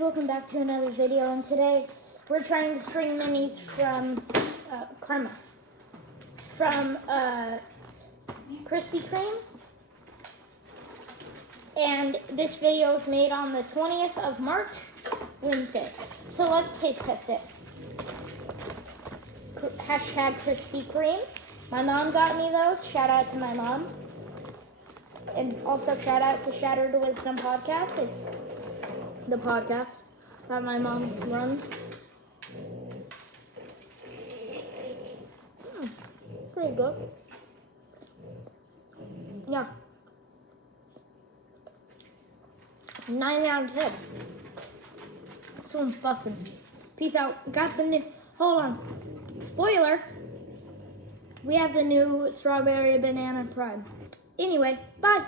welcome back to another video, and today we're trying the spring minis from Kreme, from Krispy Kreme, and this video was made on the 20th of March, Wednesday. So let's taste test it. Hashtag Krispy Kreme. My mom got me those. Shout out to my mom. And also shout out to Shattered Wisdom Podcast. It's the podcast that my mom runs. Pretty good. Yeah. 9 out of 10. This one's bussin'. Peace out. Got the new, hold on. Spoiler. We have the new strawberry banana prime. Anyway, bye.